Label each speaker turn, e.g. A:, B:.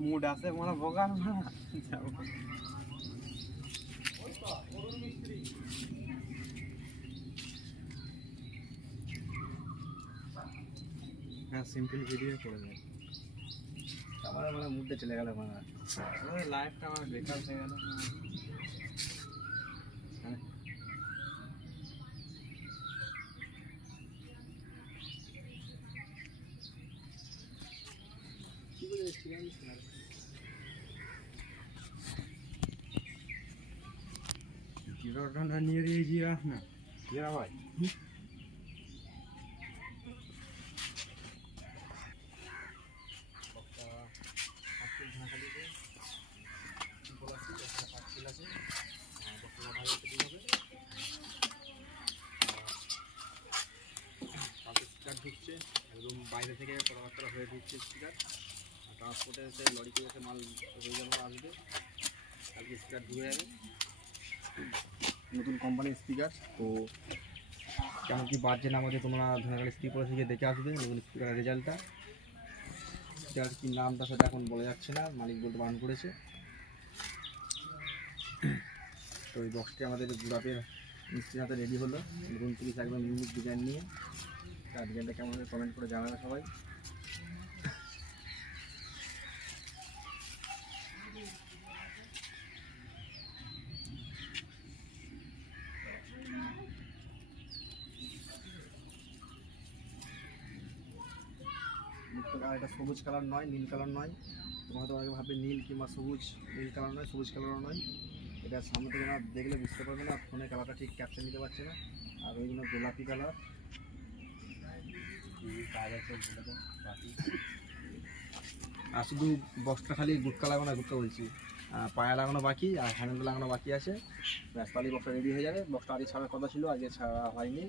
A: Mood হ্যাঁ simple video করে দেয়
B: আমার মানে মুডটা চলে গেল মানে।
A: আমার লাইফটা আমার বেকার হয়ে গেল।
B: না
A: নিয়ে দিয়ে জিরা না জিরা ভাই
B: ঢুকছে একদম বাইরে থেকে কথাবার্তা হয়ে ঢুকছে স্টিকার ট্রান্সপোর্টে এসে লরি করে এসে মাল হয়ে যাবে আসবে। আজকে স্পিকার ঢুকে যাবে। নতুন কোম্পানির স্পিকার তো কেমন কি বাজছে না বাজছে তোমরা ধনাগাড়ি স্পিক করে থেকে দেখে আসবে, নতুন স্পিকারের রেজাল্টটা স্পিকার কি নামটা সেটা এখন বলা যাচ্ছে না, মালিক বলতে বারণ করেছে। তো এই বক্সটি আমাদের গুড়াপের মিস্ত্রির হাতে রেডি হলো। নতুন পিস একদম ইউনিক ডিজাইন নিয়ে। তার ডিজাইনটা কেমন কমেন্ট করে জানাবে সবাই। আর এটা সবুজ কালার নয়, নীল কালার নয়। তোমরা হয়তো অনেকে ভাববে নীল কিংবা সবুজ, নীল কালার নয়, সবুজ কালারও নয়। এটা সামনে থেকে না দেখলে বুঝতে পারবে না, ফোনে কালারটা ঠিক ক্যাপচার নিতে পারছে না। আর ওই জন্য গোলাপি কালার। আর শুধু বক্সটা খালি গুটকা লাগানো, গুটকা বলছি। পায়া লাগানো বাকি, আর হ্যান্ডেল লাগানো বাকি আছে। ব্যাস তাহলে বক্সটা রেডি হয়ে যাবে। বক্সটা আগে ছাড়ার কথা ছিল আজকে ছাড়া হয়নি।